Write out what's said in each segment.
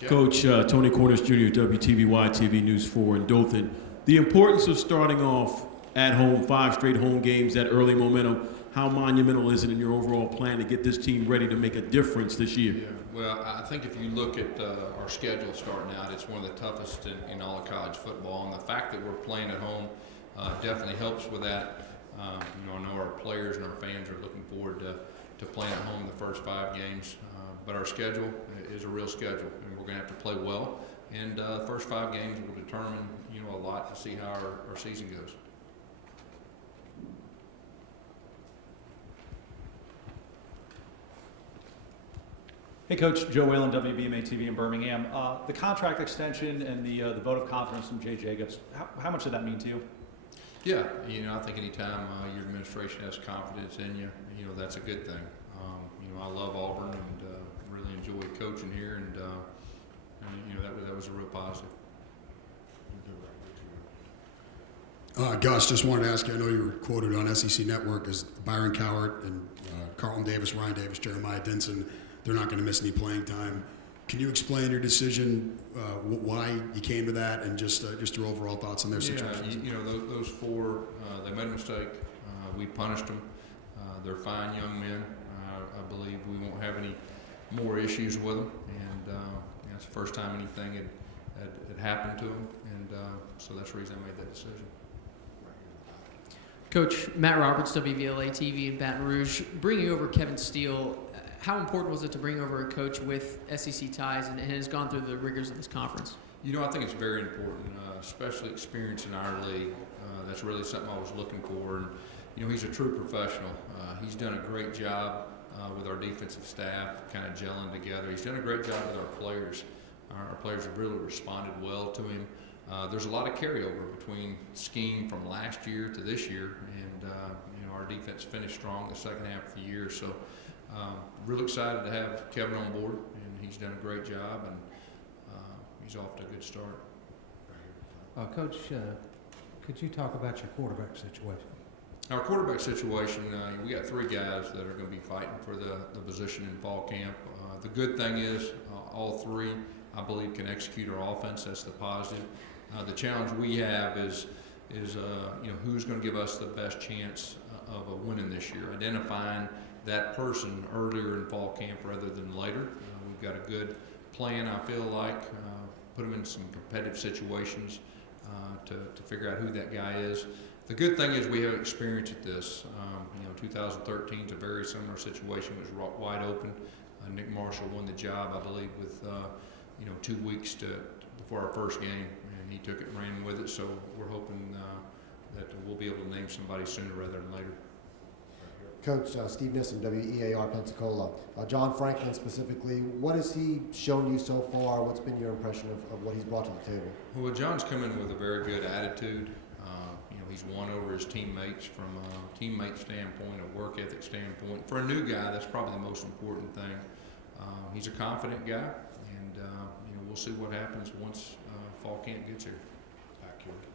Yeah. Coach Tony Cornish Jr., WTVY TV News 4 in Dothan. The importance of starting off at home, 5 straight home games, that early momentum, how monumental is it in your overall plan to get this team ready to make a difference this year? Yeah, well, I think if you look at our schedule starting out, it's one of the toughest in all of college football, and the fact that we're playing at home definitely helps with that. I know our players and our fans are looking forward to playing at home the first 5 games, but our schedule is a real schedule, and we're going to have to play well. And the first 5 games will determine, a lot to see how our season goes. Hey, Coach. Joe Whalen, WBMA TV in Birmingham. The contract extension and the vote of confidence from Jay Jacobs, how much did that mean to you? Yeah, I think anytime your administration has confidence in you, that's a good thing. I love Auburn and really enjoyed coaching here, and that was a real positive. Gus, just wanted to ask you, I know you were quoted on SEC Network as Byron Cowart and Carlton Davis, Ryan Davis, Jeremiah Dinson. They're not going to miss any playing time. Can you explain your decision, why you came to that, and just your overall thoughts on their situation? Those 4, they made a mistake. We punished them. They're fine young men. I believe we won't have any more issues with them, and it's the first time anything had happened to them, and so that's the reason I made that decision. Coach, Matt Roberts, WVLA TV in Baton Rouge. Bringing over Kevin Steele, how important was it to bring over a coach with SEC ties and has gone through the rigors of this conference? I think it's very important, especially experience in our league. That's really something I was looking for. And, he's a true professional. He's done a great job with our defensive staff, kind of gelling together. He's done a great job with our players. Our players have really responded well to him. There's a lot of carryover between scheme from last year to this year, and our defense finished strong the second half of the year. So real excited to have Kevin on board, and he's done a great job, and he's off to a good start. Coach, could you talk about your quarterback situation? Our quarterback situation, we got 3 guys that are going to be fighting for the position in fall camp. The good thing is all 3, I believe, can execute our offense. That's the positive. The challenge we have is who's going to give us the best chance of a winning this year, identifying that person earlier in fall camp rather than later. We've got a good plan, I feel like, put them in some competitive situations to figure out who that guy is. The good thing is we have experience at this. 2013 is a very similar situation. It was wide open. Nick Marshall won the job, I believe, with 2 weeks before our first game, and he took it and ran with it. So we're hoping that we'll be able to name somebody sooner rather than later. Coach, Steve Nissen, WEAR Pensacola. John Franklin specifically, what has he shown you so far? What's been your impression of what he's brought to the table? Well, John's come in with a very good attitude. He's won over his teammates from a teammate standpoint, a work ethic standpoint. For a new guy, that's probably the most important thing. He's a confident guy, and we'll see what happens once fall camp gets here.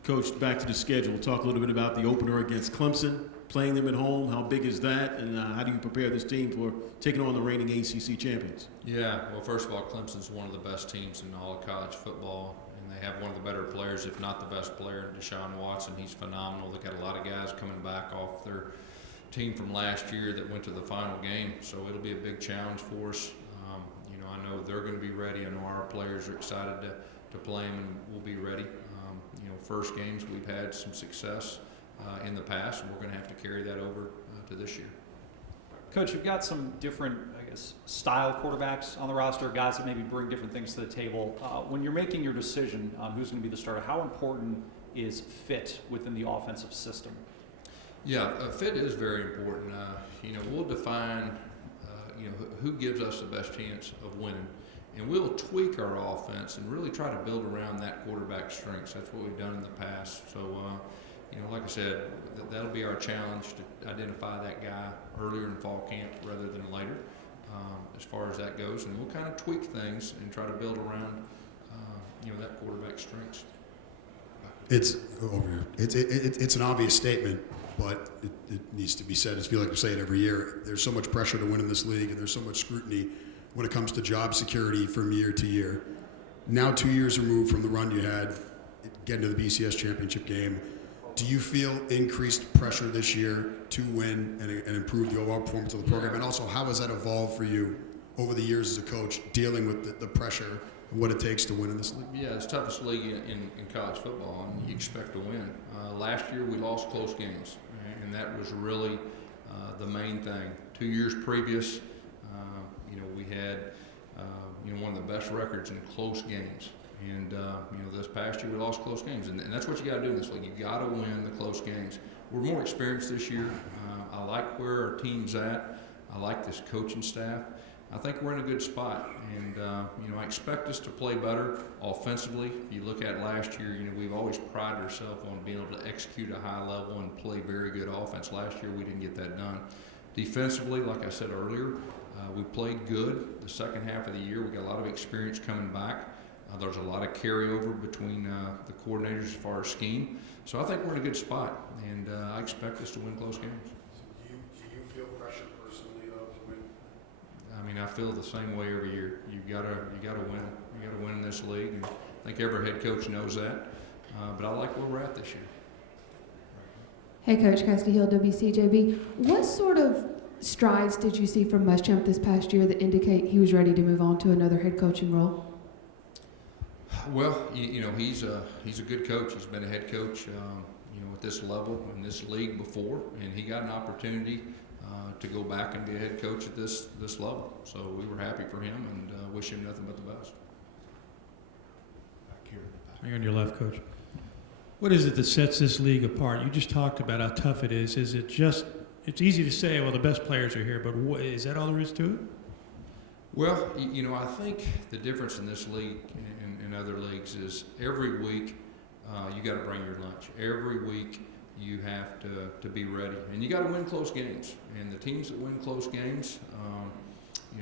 Coach, back to the schedule. Talk a little bit about the opener against Clemson, playing them at home. How big is that, and how do you prepare this team for taking on the reigning ACC champions? Yeah, well, first of all, Clemson's one of the best teams in all of college football, and they have one of the better players, if not the best player, Deshaun Watson. He's phenomenal. They've got a lot of guys coming back off their team from last year that went to the final game, so it'll be a big challenge for us. I know they're going to be ready. I know our players are excited to play them, and we'll be ready. First games, we've had some success in the past, and we're going to have to carry that over to this year. Coach, you've got some different, style quarterbacks on the roster, guys that maybe bring different things to the table. When you're making your decision on who's going to be the starter, how important is fit within the offensive system? Yeah, fit is very important. We'll define, who gives us the best chance of winning, and we'll tweak our offense and really try to build around that quarterback's strengths. That's what we've done in the past. So, like I said, that'll be our challenge to identify that guy earlier in fall camp rather than later, as far as that goes. And we'll kind of tweak things and try to build around, that quarterback's strengths. It's an obvious statement, but it needs to be said. I feel like we say it every year. There's so much pressure to win in this league, and there's so much scrutiny when it comes to job security from year to year. Now 2 years removed from the run you had, getting to the BCS championship game, do you feel increased pressure this year to win and improve the overall performance of the program? And also, how has that evolved for you over the years as a coach, dealing with the pressure and what it takes to win in this league? Yeah, it's the toughest league in college football, and you expect to win. Last year we lost close games, and that was really the main thing. 2 years previous, we had one of the best records in close games. And, this past year we lost close games. And that's what you got to do in this league. You got to win the close games. We're more experienced this year. I like where our team's at. I like this coaching staff. I think we're in a good spot. And, I expect us to play better offensively. If you look at last year, we've always prided ourselves on being able to execute a high level and play very good offense. Last year we didn't get that done. Defensively, like I said earlier, we played good the second half of the year. We got a lot of experience coming back. There's a lot of carryover between the coordinators as far as scheme. So I think we're in a good spot, and I expect us to win close games. Do you feel pressure personally, though, to win? I mean, I feel the same way every year. You gotta win. You gotta win in this league, and I think every head coach knows that. But I like where we're at this year. Hey, Coach Cassidy Hill, WCJB. What sort of strides did you see from Muschamp this past year that indicate he was ready to move on to another head coaching role? Well, he's a good coach. He's been a head coach, at this level in this league before, and he got an opportunity to go back and be a head coach at this level. So we were happy for him and wish him nothing but the best. You're on your left, Coach. What is it that sets this league apart? You just talked about how tough it is. Is it just, it's easy to say, well, the best players are here, but is that all there is to it? Well, I think the difference in this league and other leagues is every week you got to bring your lunch. Every week you have to be ready, and you got to win close games. And the teams that win close games,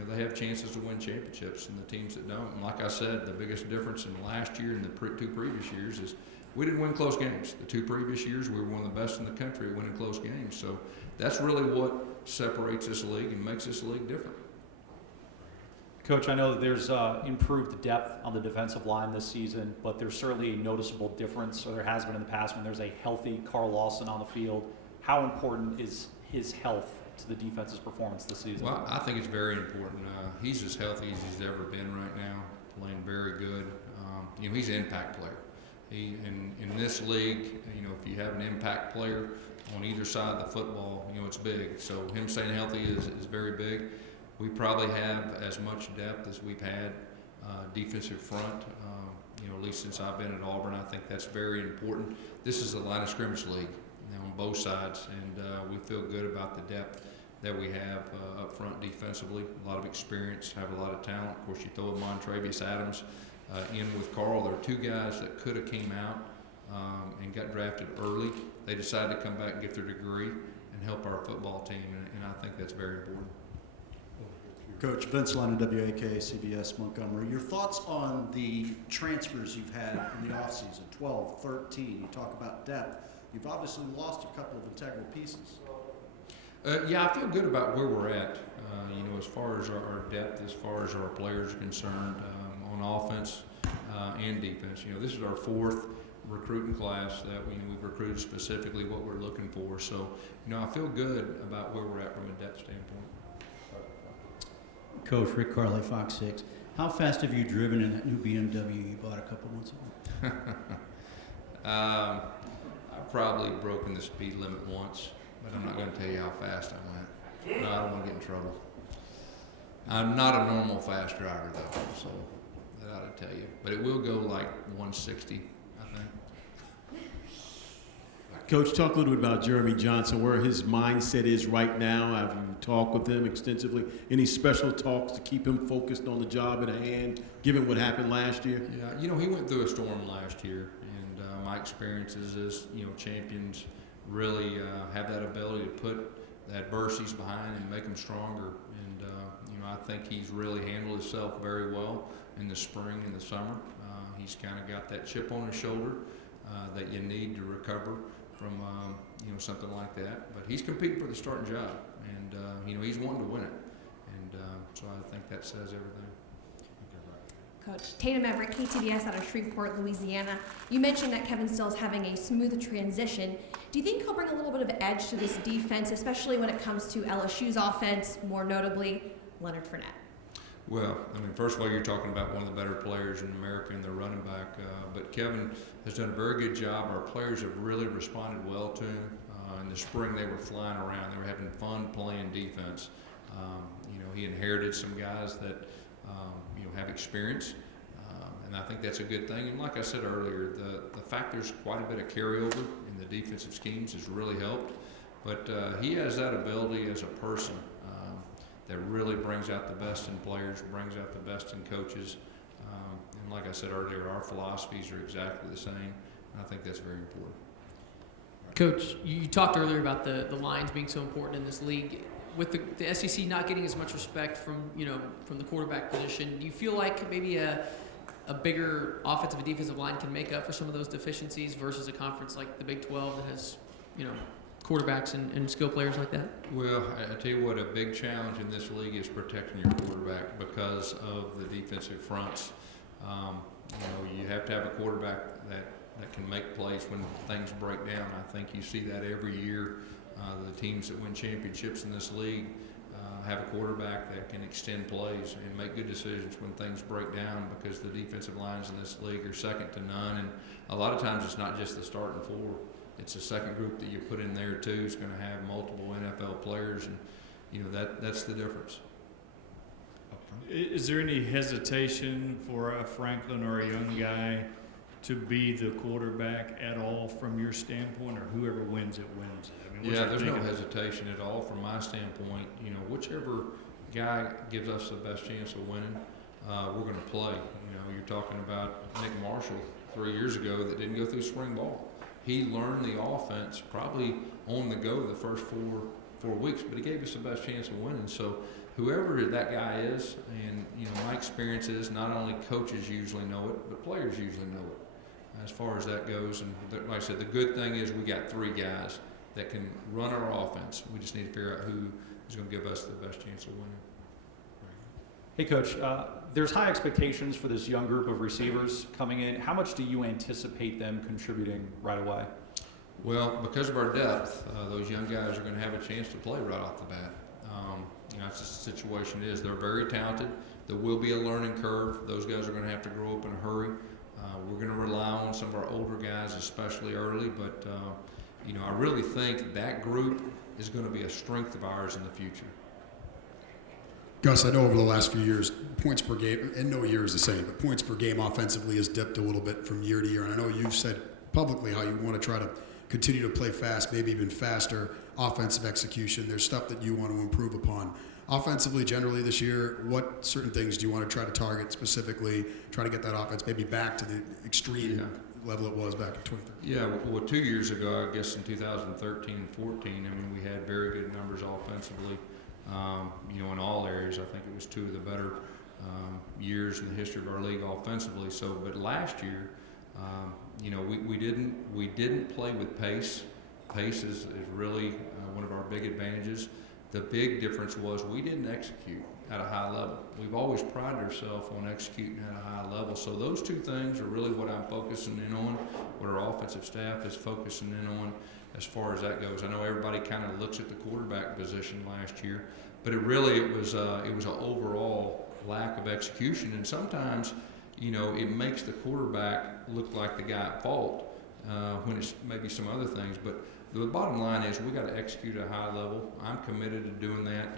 they have chances to win championships, and the teams that don't. And like I said, the biggest difference in last year and the two previous years is we didn't win close games. The two previous years we were one of the best in the country at winning close games. So that's really what separates this league and makes this league different. Coach, I know that there's improved depth on the defensive line this season, but there's certainly a noticeable difference, or there has been in the past, when there's a healthy Carl Lawson on the field. How important is his health to the defense's performance this season? Well, I think it's very important. He's as healthy as he's ever been right now, playing very good. He's an impact player. In this league, if you have an impact player on either side of the football, it's big. So him staying healthy is very big. We probably have as much depth as we've had defensive front, at least since I've been at Auburn. I think that's very important. This is a line of scrimmage league on both sides, and we feel good about the depth that we have up front defensively. A lot of experience, have a lot of talent. Of course, you throw Montravius Adams in with Carl. There are two guys that could have came out and got drafted early. They decided to come back and get their degree and help our football team, and I think that's very important. Coach, Vince Lyon, WAK, CBS Montgomery. Your thoughts on the transfers you've had in the offseason, 12, 13. You talk about depth. You've obviously lost a couple of integral pieces. Yeah, I feel good about where we're at, as far as our depth, as far as our players are concerned, on offense and defense. This is our fourth recruiting class that we've recruited specifically what we're looking for. So, I feel good about where we're at from a depth standpoint. Coach Rick Carley, Fox 6. How fast have you driven in that new BMW you bought a couple months ago? I've probably broken the speed limit once, but I'm not going to tell you how fast I went. No, I don't want to get in trouble. I'm not a normal fast driver, though, so that ought to tell you. But it will go like 160, I think. Coach, talk a little bit about Jeremy Johnson, where his mindset is right now. Have you talked with him extensively? Any special talks to keep him focused on the job at hand, given what happened last year? Yeah, he went through a storm last year, and my experiences is, champions really have that ability to put the adversities behind and make them stronger. And, I think he's really handled himself very well in the spring and the summer. He's kind of got that chip on his shoulder that you need to recover from something like that. But he's competing for the starting job, and he's wanting to win it, and so I think that says everything. Coach. Tatum Everett, KTBS out of Shreveport, Louisiana. You mentioned that Kevin Steele's having a smooth transition. Do you think he'll bring a little bit of edge to this defense, especially when it comes to LSU's offense, more notably Leonard Fournette? Well, I mean, first of all, you're talking about one of the better players in America in their running back. But Kevin has done a very good job. Our players have really responded well to him. In the spring, they were flying around. They were having fun playing defense. He inherited some guys that have experience, and I think that's a good thing. And like I said earlier, the fact there's quite a bit of carryover in the defensive schemes has really helped. But he has that ability as a person that really brings out the best in players, brings out the best in coaches. And like I said earlier, our philosophies are exactly the same, and I think that's very important. Coach, you talked earlier about the lines being so important in this league. With the SEC not getting as much respect from the quarterback position, do you feel like maybe a bigger offensive and defensive line can make up for some of those deficiencies versus a conference like the Big 12 that has quarterbacks and skill players like that? Well, I tell you what, a big challenge in this league is protecting your quarterback because of the defensive fronts. You have to have a quarterback that can make plays when things break down. I think you see that every year. The teams that win championships in this league have a quarterback that can extend plays and make good decisions when things break down, because the defensive lines in this league are second to none. And a lot of times it's not just the starting four. It's a second group that you put in there too. It's going to have multiple NFL players, and that's the difference. Is there any hesitation for a Franklin or a young guy to be the quarterback at all from your standpoint, or whoever wins it wins it? I mean, There's no hesitation at all from my standpoint. Whichever guy gives us the best chance of winning, we're going to play. You're talking about Nick Marshall 3 years ago that didn't go through spring ball. He learned the offense probably on the go the first four weeks, but he gave us the best chance of winning. So whoever that guy is, and my experience is not only coaches usually know it, but players usually know it as far as that goes. And like I said, the good thing is we got three guys that can run our offense. We just need to figure out who is going to give us the best chance of winning. Hey, Coach, there's high expectations for this young group of receivers coming in. How much do you anticipate them contributing right away? Well, because of our depth, those young guys are going to have a chance to play right off the bat. That's just the situation it is. They're very talented. There will be a learning curve. Those guys are going to have to grow up in a hurry. We're going to rely on some of our older guys, especially early, but I really think that group is going to be a strength of ours in the future. Gus, I know over the last few years, points per game, and no year is the same, but points per game offensively has dipped a little bit from year to year. And I know you've said publicly how you want to try to continue to play fast, maybe even faster offensive execution. There's stuff that you want to improve upon. Offensively, generally this year, what certain things do you want to try to target specifically, try to get that offense maybe back to the extreme level it was back in 2013? Yeah, well, 2 years ago, I guess in 2013 and 14, we had very good numbers offensively. In all areas, I think it was two of the better years in the history of our league offensively. So, but last year, we didn't play with pace. Pace is really one of our big advantages. The big difference was we didn't execute at a high level. We've always prided ourselves on executing at a high level. So those two things are really what I'm focusing in on, what our offensive staff is focusing in on as far as that goes. I know everybody kind of looks at the quarterback position last year, but it was an overall lack of execution. And sometimes, it makes the quarterback look like the guy at fault when it's maybe some other things. But the bottom line is we got to execute at a high level. I'm committed to doing that.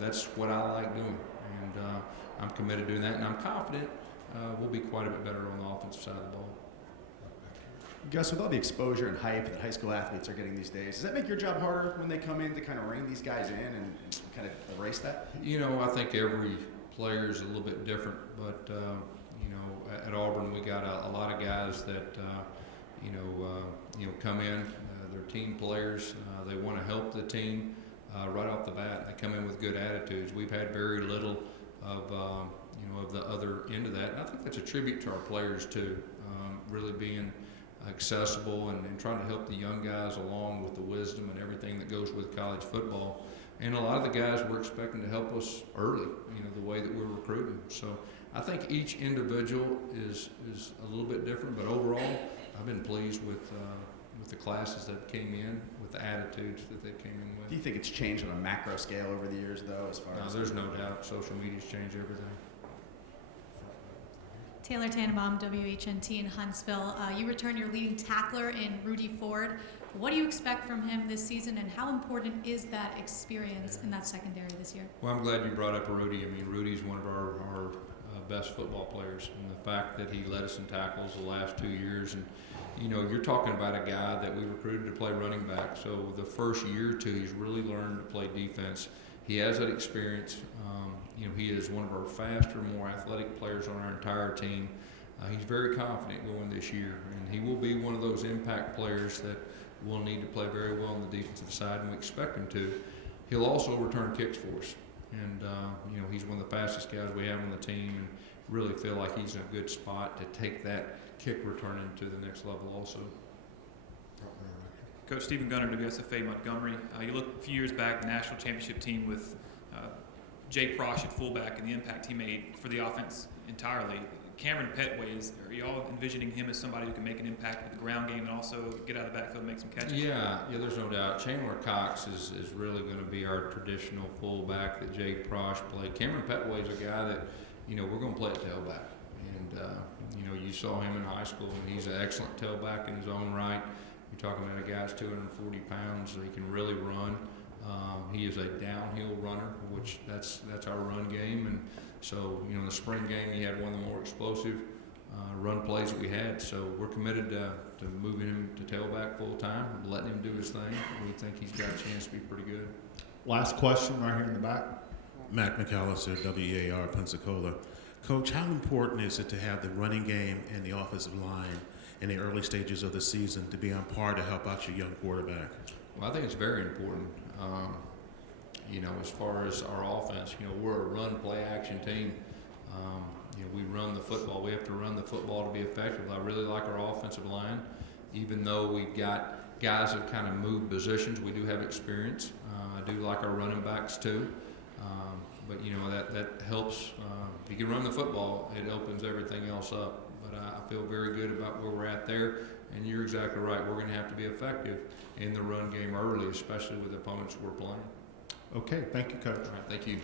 That's what I like doing, and I'm committed to doing that. And I'm confident we'll be quite a bit better on the offensive side of the ball. Gus, with all the exposure and hype that high school athletes are getting these days, does that make your job harder when they come in to kind of rein these guys in and kind of erase that? I think every player is a little bit different, but at Auburn we got a lot of guys that come in. They're team players. They want to help the team right off the bat. They come in with good attitudes. We've had very little of the other end of that, and I think that's a tribute to our players too. Really being accessible and trying to help the young guys along with the wisdom and everything that goes with college football. And a lot of the guys we're expecting to help us early, the way that we're recruiting. So I think each individual is a little bit different, but overall, I've been pleased with the classes that came in, with the attitudes that they came in with. Do you think it's changed on a macro scale over the years, though, as far as? There's no doubt. Social media's changed everything. Taylor Tannenbaum, WHNT in Huntsville. You return your leading tackler in Rudy Ford. What do you expect from him this season, and how important is that experience in that secondary this year? Well, I'm glad you brought up Rudy. I mean, Rudy's one of our best football players, and the fact that he led us in tackles the last 2 years, and you know, you're talking about a guy that we recruited to play running back. So the first year or two, he's really learned to play defense. He has that experience. You know, he is one of our faster, more athletic players on our entire team. He's very confident going this year, and he will be one of those impact players that will need to play very well on the defensive side, and we expect him to. He'll also return kicks for us, and you know, he's one of the fastest guys we have on the team, and really feel like he's in a good spot to take that kick return into the next level also. Coach Stephen Gunner, WSFA Montgomery. You look a few years back, the national championship team with Jay Prosh at fullback and the impact he made for the offense entirely. Cameron Petway, are y'all envisioning him as somebody who can make an impact with the ground game and also get out of the backfield and make some catches? Yeah, there's no doubt. Chandler Cox is really going to be our traditional fullback that Jay Prosh played. Cameron Petway is a guy that, you know, we're going to play at tailback. And, you know, you saw him in high school, and he's an excellent tailback in his own right. You're talking about a guy that's 240 pounds, so he can really run. He is a downhill runner, which that's our run game. And so, you know, in the spring game, he had one of the more explosive run plays that we had. So we're committed to moving him to tailback full time, letting him do his thing. We think he's got a chance to be pretty good. Last question right here in the back. Mac McAllister, WEAR, Pensacola. Coach, how important is it to have the running game and the offensive line in the early stages of the season to be on par to help out your young quarterback? Well, I think it's very important. You know, as far as our offense, you know, we're a run, play, action team. You know, we run the football. We have to run the football to be effective. I really like our offensive line. Even though we've got guys that kind of move positions, we do have experience. I do like our running backs too. But, you know, that helps. If you can run the football, it opens everything else up. But I feel very good about where we're at there. And you're exactly right. We're going to have to be effective in the run game early, especially with the opponents we're playing. Okay, thank you, Coach. All right, thank you.